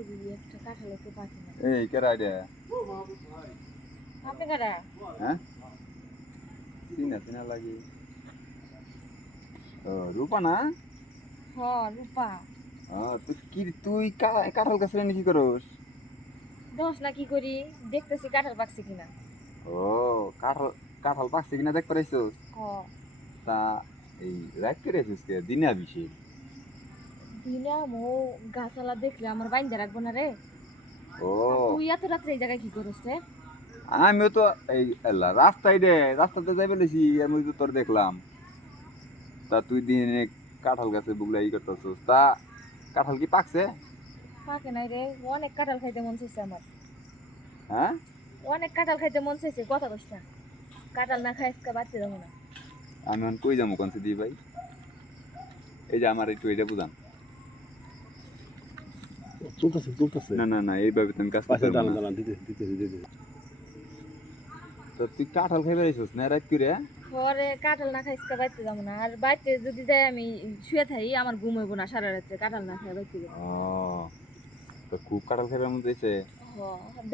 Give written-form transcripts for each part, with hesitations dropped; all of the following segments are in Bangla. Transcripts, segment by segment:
একটা কাঁঠাল একটু পাখি না। এই কেরা এটা? আপনি কারা? হ্যাঁ, চিনা চিনা লাগে। ও রূপা না? হ, রূপা। তুই কাঁঠাল গাছ এনে কি করস? দোষ না কি করি, দেখতেছি কাঁঠাল পাকছে কিনা। ও কাঁঠাল কাঁঠাল পাকছে কিনা দেখ পারাইছস? হ, তা এই রাত করে আছিস কে দিনে আবিসে? দিনা মো গাছালা দেখলে আমার বাইন্দা রাখবো না রে। আর ও তুই এত রাত্রে এই জায়গায় কি করস রে? আমিও তো এই রাস্তাতে যাই বলেছি আমি তো তোর দেখলাম। তা তুই দিনে কাঁঠাল গাছে বুগলা করতেছস, তা কাঁঠাল কি পাকছে? পাকে নাই রে, অনেক কাঁঠাল খাইতে মন চাইছে আমার। হ্যাঁ, অনেক কাঁঠাল খাইতে মন চাইছে, কথা কইস না। কাঁঠাল না খাই আজকে বাড়তে যাবো না। আমি এখন কই যাবো কোন দি ভাই? এই যে আমার একটু এটা বুঝান। চলতেছে না না না এইভাবে তুমি কাজ করতে পাশে পারবো না। দাঁড়ান দিতেছি তো তুই কাঁঠাল খাইবে আইছস না রাত করে? পরে কাঁঠাল না খাই আজকে বাড়তে যাবো না। আর বাড়তে যদি যাই আমি শুয়ে থাকি, আমার ঘুম হইব না সারা রাত্রে কাঁঠাল না খাই বাড়তে যাবো। ও তো খুব কাঁঠাল খাইবার মন চাইছে।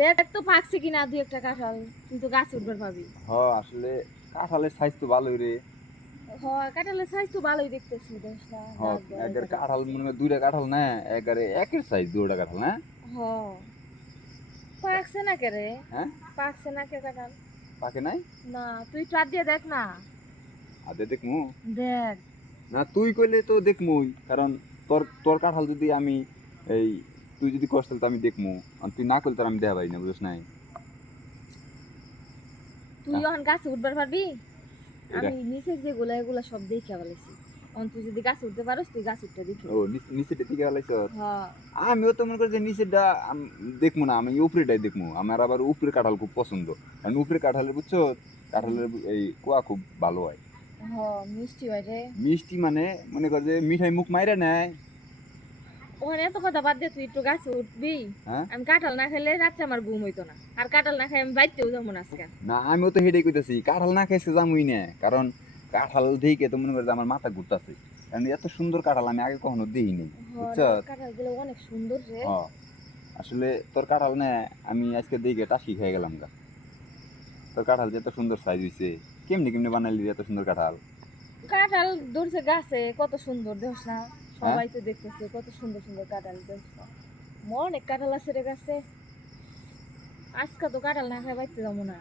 দেখ তো পাকছে কিনা দুই একটা কাঁঠাল, তুই তো গাছ উঠবার পাবি। আসলে কাঁঠালের সাইজ তো ভালোই রে। কাঁঠালের সাইজ তো ভালোই দেখতেছি, দেখ না দাগ দেওয়া একের এটা কাঁঠাল দেখতেছি। মনে হয় দুইটা কাঁঠাল না, একের একের সাইজ দুইটা কাঁঠাল না? হ, পাকছে না কে রে? হ্যাঁ, পাকছে না কে কাঁঠাল? পাকে নাই? না, তুই ট্রাক দিয়ে দেখ না। আদে দেখমু। দেখ। না তুই কইলে তো দেখমুই, কারণ তোর তোর কাঁঠাল যদি আমি এই তুই যদি কষ্ট তো আমি দেখমু, আর তুই না করলে তো আমি দেখা পাই না, বুঝছ নাই? তুই এখন গাছে উঠবার পারবি? এটা আমি নিচের যেগুলা এগুলা সব দেখে ফেলাইছি। এখন তুই যদি গাছে উঠতে পারস, তুই গাছ উঠতে দেখি। নিচেটা থেকে গেলাইছ। হ্যাঁ, আমিও তো মনে করি যে নিচেরটা দেখবো না, আমি উপরেটাই দেখবো। আমার আবার উপরে কাঁঠাল খুব পছন্দ, কারণ উপরে কাঁঠালের বুঝছো, কাঁঠালের এই কোয়া খুব ভালো হয়। মিষ্টি হয় রে। মিষ্টি মানে মনে কর যে মিঠাই মুখ মাইরা নেয়। ওখানে এত কথা বাদ দে, তুই একটু গাছে উঠবি। হ্যাঁ, আমি কাঁঠাল না খেলে রাত্রে আমার ঘুম হইতো না। আর কাঁঠাল না খাই আমি বাইতেও যাবো না আজকে। না আমিও তো হেডেই কইতাছি কাঁঠাল না খাইছে জামুই না, কারণ কাঁঠাল দেখে তো মনে করে যে আমার মাথা ঘুরতাছে, কারণ এত সুন্দর কাঁঠাল আমি আগে কখনো দেখিনি, বুঝছ? কাঁঠাল গুলো অনেক সুন্দর রে। হ, আসলে তোর কাঁঠাল না আমি আজকে দেখে টাসকি খেয়ে গেলাম গা। তোর কাঁঠাল যে এত সুন্দর সাইজ হইছে, কেমনি কেমনি বানাইলি রে এত সুন্দর কাঁঠাল? কাঁঠাল ধরছে গাছে, কত সুন্দর দেখছ না? হ্যাঁ, সবাই তো দেখতেছে কত সুন্দর সুন্দর কাঁঠাল দেখছ না? অনেক কাঁঠাল আছে রে গাছে। আজকে তো কাঁঠাল না খাই বাইতে যাবো না।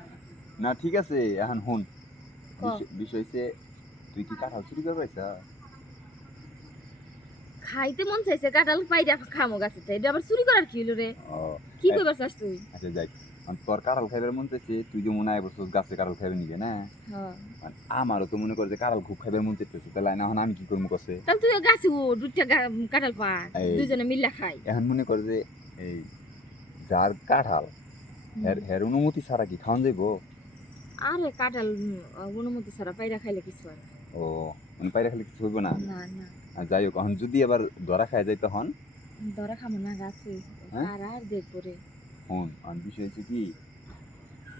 না ঠিক আছে এখন হুন, ক, বিষয় হইছে তুই কি কাঁঠাল চুরি করে পাইছা? খাইতে মন চাইছে কাঁঠাল পাইরা খামো গাছে, এটা আবার চুরি করার কি হলো রে? ও কি এ- কইবার চাস তুই? আচ্ছা যাই, তোর কাঁঠাল খাইবার মন চাইছে, তুই যে মনে হয় বলছিস গাছে কাঁঠাল খাইবে নিবে না, হ্যাঁ, আমারও তো মনে করে যে কাঁঠাল খুব খাইবার মন চাইতেছে, তাহলে এখন আমি কি করবো কছে? তাহলে তুই গাছে দুইটা কাঁঠাল পা, এই দুইজনে মিল্লা খাই। এখন মনে করে যে এই যার কাঁঠাল হের অনুমতি ছাড়া কি খাওয়ান যাইবো? আরে কাঁঠাল অনুমতি ছাড়া পাইরা খাইলে কিছু হয় না। ও মানে পায়রা খালি কিছু হইব না? না না, আর যাই হোক এখন যদি আবার ধরা খাই যায় তখন? ধরা খামো না গাছে। হ্যাঁ, আর দেখবো রে। হন আর বিষয় হচ্ছে কি,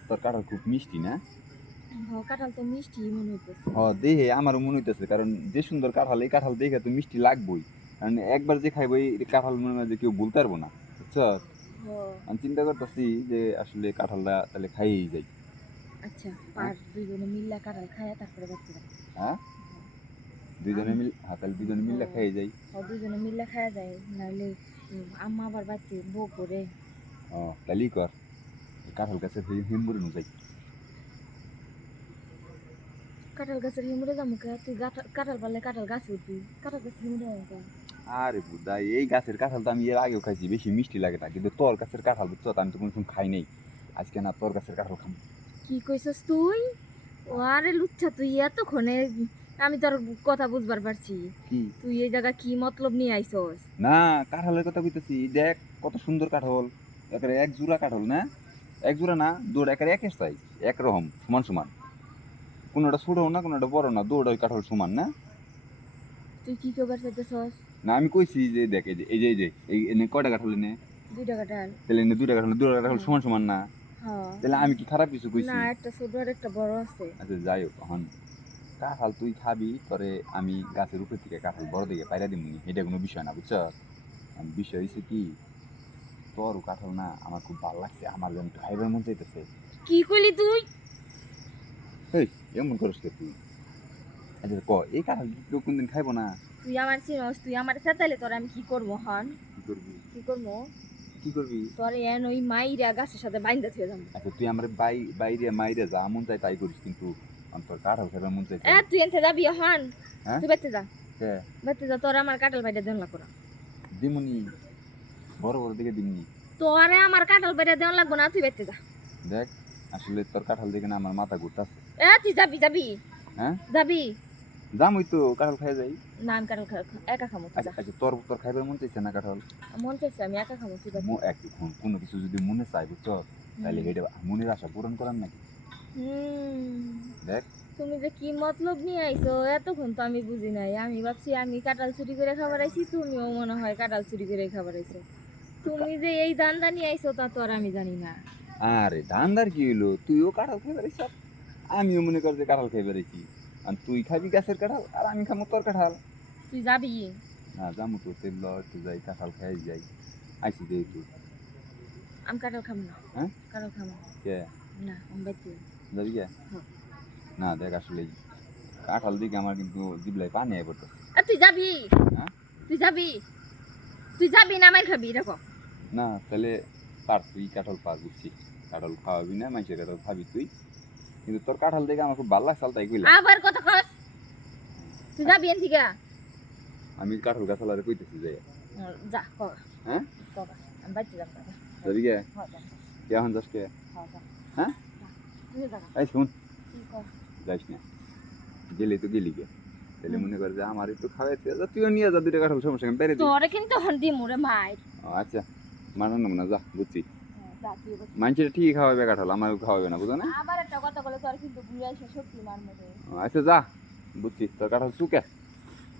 তোর কাঁঠাল খুব মিষ্টি না? কাঁঠাল তো মিষ্টি মনে হইতেছে। দেহে আমারও মনে হইতেছে, কারণ যে সুন্দর কাঁঠাল, এই কাঁঠাল দেখে তো মিষ্টি লাগবেই, কারণ একবার যে খাইবো এই কাঁঠাল মনে হয় যে কেউ বলতে পারবো না, বুঝছ? হ, আমি চিন্তা করতেছি যে আসলে কাঁঠালটা তাহলে খাইয়েই যাই। আচ্ছা, হ্যাঁ, পার দুইজনে মিল্লা কাঁঠাল খায়া তারপরে বাচ্চা। হ্যাঁ দুইজনে মিল, হ্যাঁ তাহলে দুইজনে মিললে খাইয়ে যাই। দুজনে মিল্লা খায়া যায়, নাহলে আম্মা আবার বাড়তে বউ করে। তাহলেই কর, কাঁঠাল গাছে হিমবুড়ি নু যাই। কাঁঠাল গাছের হিমুরে যাবো কে? তুই কাঁঠাল পারলে কাঁঠাল গাছে উঠবি, কাঁঠাল গাছের হিমুরে যাবো কে? আরে বুদাই এই গাছের কাঁঠাল তো আমি এর আগেও খাইছি, বেশি মিষ্টি লাগে না, কিন্তু তোর গাছের কাঁঠাল বুঝছো তো আমি তো কোনোদিন খাই নাই, আজকে না তোর গাছের কাঁঠাল খাম। কি কইছস তুই? ও আরে লুচ্ছা, তুই এতক্ষণে আমি তোর কথা বুঝবার পারছি। কি? তুই এই জায়গা কি মতলব নিয়ে আইছস? না কাঁঠালের কথা কইতেছি, দেখ কত সুন্দর কাঁঠাল, একেবারে এক জোড়া কাঁঠাল না, এক জোড়া না দৌড় একেবারে একের সাইজ, একরকম সমান সমান, কোনোটা ছোট না কোনোটা বড় না, দৌড় ওই কাঁঠাল সমান না। তুই কি কইবার চাইতেছস? না আমি কইছি যে দেখ এই এনে কয়টা কাঁঠাল এনে, দুইটা কাঁঠাল। তাহলে এনে দুইটা কাঁঠাল হ্যাঁ, সমান সমান না, হ্যাঁ, তাহলে আমি কি খারাপ কিছু না কইছি? একটা ছোট আর একটা বড় আছে। আচ্ছা যাই হোক এখন কাঁঠাল তুই খাবি, পরে আমি গাছের উপর থেকে কাঁঠাল বড় দিকে পাইরা দিমুনি, এটা কোনো বিষয় না, বুঝছ? বিষয় হচ্ছে কি, তোর কাঁঠাল না আমার খুব ভালো লাগছে, আমার যেন একটু খাইবার মন চাইতেছে। কি কইলি তুই? এই এমন করিস কে তুই? আচ্ছা ক, এই কাঁঠাল কি কেউ কোনদিন খাইবো না? তুই আমার চিনস, তুই আমার সাথে তোর আমি কি করবো হন? কি করবি? কি করবো? কি করবি? তোর এন ওই মাইরা গাছের সাথে বাইন্দা থুয়ে যাবো। আচ্ছা তুই আমার বাইরে মাইরে যা মন চাই তাই করিস, কিন্তু তোর কাঁঠাল খাইবার মন চাইছে। তুই এনতে যাবি হন? হ্যাঁ? তুই বেতে যা, কে? বেতে যা, তোর আমার কাঁঠাল বাইরে দেন লাগবো না। দিমুনি, বড় বড় দিকে দিমনি। তোরে আমার কাঁঠাল বাইরে দেন লাগবো না, তুই বেতে যা। দেখ আসলে তোর কাঁঠাল দেখে না আমার মাথা ঘুরতাছে। তুই যাবি যাবি হ্যাঁ যাবি? যামই তো, কাঁঠাল খাই যাই। না আমি কাঁঠাল একা খামো, তুই আচ্ছা যা। আচ্ছা তোর তোর খাইবার মন চাইছে না কাঁঠাল? মন চাইছে আমি একা খামো, তুই বেতে। কোনো কিছু যদি মনে চাই বুঝছ, তাহলে এটা মনের আশা পূরণ করার নাকি। দেখ তুমি যে কি মতলব নিয়ে আইছো এতক্ষণ তো আমি বুঝি নাই। আমি ভাবছি আমি কাঁঠাল চুরি করে খাবার আইছি, তুমিও মনে হয় কাঁঠাল চুরি করে খাবার আইছো। তুমি যে এই দান্দা নিয়ে আইছো তা তো আর আমি জানি না। আরে ধান্দার কি হইলো, তুইও কাঁঠাল খাই বেড়াইছ, আমিও মনে কর যে কাঁঠাল খাই বেড়াইছি। আর তুই খাবি গাছের কাঁঠাল আর আমি খাবো তোর কাঁঠাল। তুই যাবি? না যামু তো, তেল একটু যাই কাঁঠাল খাই যাই, আইসি যেহেতু। আমি কাঁঠাল খাবো না। হ্যাঁ? কাঁঠাল খাবো কে? না, আমি বাইতে যাবি কে? হ্যাঁ। না দেখ আসলে কাঁঠাল দিকে আমার কিন্তু জিবলাই পানি আই পড়তেছে। তুই যাবি? হ্যাঁ? তুই যাবি? তুই যাবি না মাইর খাবি দেখো? না তাহলে পার, তুই কাঁঠাল পার বুঝছি, কাঁঠাল খাওয়াবি না, মানুষের কাঁঠাল খাবি তুই, কিন্তু তোর কাঁঠাল দেখে আমার খুব ভালো লাগছে, তাই কইলাম। আবার কথা কস? তুই যাবি এন থেকে? আমি কাঁঠাল গাছালারে কইতেছি যাই। যা কর। হ্যাঁ? কর, আমি বাইতে যাবো না। যাবি কে? হ্যাঁ, যা। কে এখন যাস কে? হ্যাঁ, যা। হ্যাঁ? যা। তুই যা। এই শুন, তুই কর। যাইস না, গেলি তো গেলি কে, তাহলে মনে কর যে আমার একটু খাওয়াইতে যা, তুইও নিয়ে যা দুইটা কাঁঠাল, সমস্যা নেই, বেড়ে দিই। তোরে কিন্তু হন দি মোরে মাইর। আচ্ছা মানানো না, যা বুঝছি, যা তুই এবার। মানুষের ঠিকই খাওয়াবে কাঁঠাল, আমারও খাওয়াবে না, বুঝো না? আবার একটা কথা বলে তোর কিন্তু ঘুরে এসে সত্যি মার মধ্যে। আচ্ছা যা বুঝছি, তোর কাঁঠাল চুকে